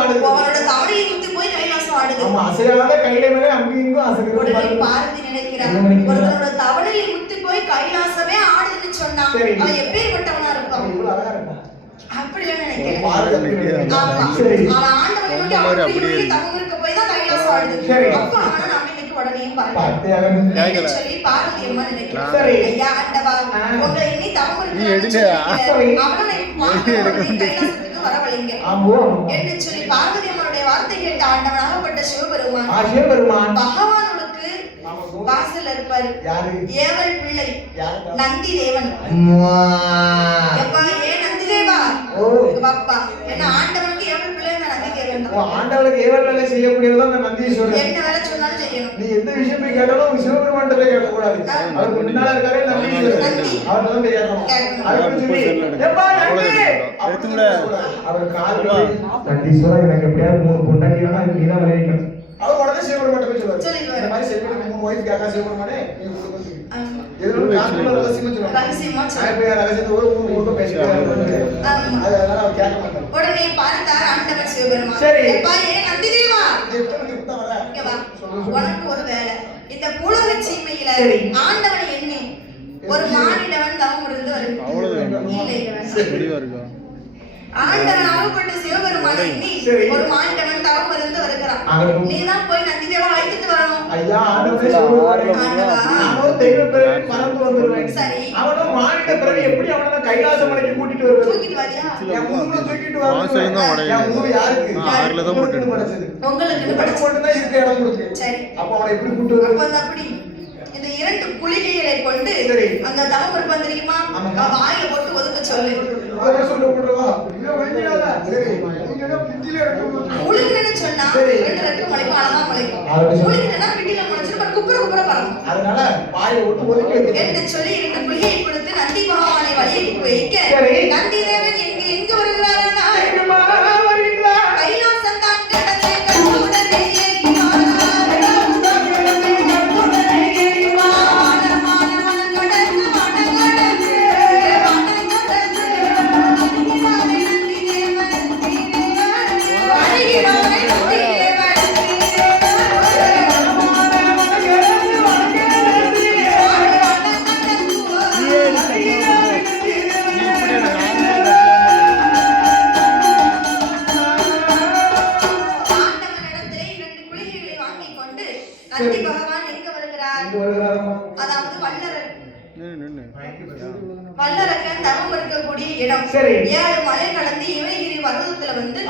ஆடுது. அவனோட தவளையை முத்தி போய் கைலாசம் ஆடுது. ஆமா, அசையாத கையில மேலே அங்கேயும் இங்கும் அசைகிறது. உடனே பார்வதி நினைக்கிறார், ஒருத்தனோட தவளையை முத்தி போய் கைலாசமே ஆடுதுன்னு சொன்னா அவன் எப்பேற்பட்டவனா இருப்பான்? இவ்வளவு அழகா இருப்பான். அப்படிலாம் நினைக்கிறேன். அவன் ஆண்டவனை நோக்கி அவனுடைய தவம் இருக்க போய் தான் கைலாசம் ஆடுது. அப்ப அவனை நம்பிக்கைக்கு உடனே பார்த்து சொல்லி பார்வதி அம்மா நினைக்கிறார், ஐயா ஆண்டவா, உங்களை இனி தவம் இருக்கு அவனை கைலாசத்துக்கு வரவழைங்க என்று சொல்லி பார்வதி அம்மனுடைய வார்த்தை கேட்ட ஆண்டவனாகப்பட்ட சிவபெருமான் பகவானுக்கு வாசல் இருப்பாரு. ஏவல் பிள்ளை நந்தி தேவன். எப்பா ஏன் நந்தி தேவா? பாப்பா என்ன ஆண்டவனுக்கு ஏவல் பிள்ளை நந்தி தேவன். ஆண்டவனுக்கு ஏவல் வேலை செய்யக்கூடியதான் அந்த நந்தீஸ்வரர். என்ன வேலை சொன்னாலும் செய்யணும். நீ எந்த விஷயம் போய் கேட்டாலும் சிவபெருமான் கேட்கக்கூடாது. அவருக்கு முன்னால இருக்காரு நந்தீஸ்வரர், அவர்கிட்ட தான் கேட்கணும். அதுக்கு சொல்லி எப்பா நந்தி அவர் கால் நந்தீஸ்வரர் எனக்கு எப்படியாவது 3 பொண்டாட்டி வேணா அது நீதான் விளைவிக்கணும். அவர் உடனே சிவபெருமான் போய் சொல்லுவாரு, இந்த மாதிரி செப்பேட்டு 3 வயசு கேட்கா சிவபெருமானே நீ கொடுக்க எதுவும் காசுல ரகசியமா சொல்லுவாங்க. ரகசியத்தை ஒரு 3 பேசிட்டு அதனால அவர் கேட்க மாட்டாங்க. உடனே பார்த்தார் ஆண்டவர் சிவபெருமான், எப்பா ஏன் நந்தி தேவா இங்க வா, உனக்கு ஒரு வேலை. இந்த பூலோக சீமையில ஆண்டவனை எண்ணி ஒரு மானிடவன் தவம் இருந்து ஆண்டவன் ஆகப்பட்ட சிவபெருமானை எண்ணி ஒரு மானிடவன் தவம் இருந்து வருகிறான். நீதான் போய் நந்தி தேவா அழைத்துட்டு வரணும். ஐயா ஆண்டவரே சிவபெருமான் தெய்வ பிறவி பறந்து வந்துருவேன். சரி, அவனும் மானிட பிறவி எப்படி அவனை கைலாச மலைக்கு கூட்டிட்டு வருவாரு? தூக்கிட்டு வரியா? என் ஊர்ல தூக்கிட்டு வருவாரு. என் ஊர் யாருக்கு? ஆறுல தான் போட்டு படிச்சது. உங்களுக்கு மட்டும் தான் இருக்க இடம் இருக்கு. சரி, அப்ப அவனை எப்படி கூட்டிட்டு வருவாரு? அப்ப அப்படி இந்த 2 குளிகைகளை கொண்டு அந்த தவம் இருப்பான் தெரியுமா, வாயில போட்டு ஒதுக்க சொல்லு. உளுக்குன்னு சொன்னா 2 ரெக்க முளைக்கும், அழகா முளைக்கும். உளுக்குன்னா பிடில முளைச்சிட்டு குப்புற குப்புற பறக்கும். அதனால வாயை விட்டு ஒதுக்கி என்று சொல்லி 2 குளிகையை கொடுத்து நந்தி பகவானை வழியை வைக்க நந்தி தேவன் எங்க வருகிறாரா? கைலாசம் தான் கடந்து கண்ணுடனே நந்தி பகவான் எங்க வருகிறார்? அதாவது வல்லரக்கன் தவம் இருக்கக்கூடிய இடம். 7 மலை கடந்து இமயகிரி பர்வதத்துல வந்து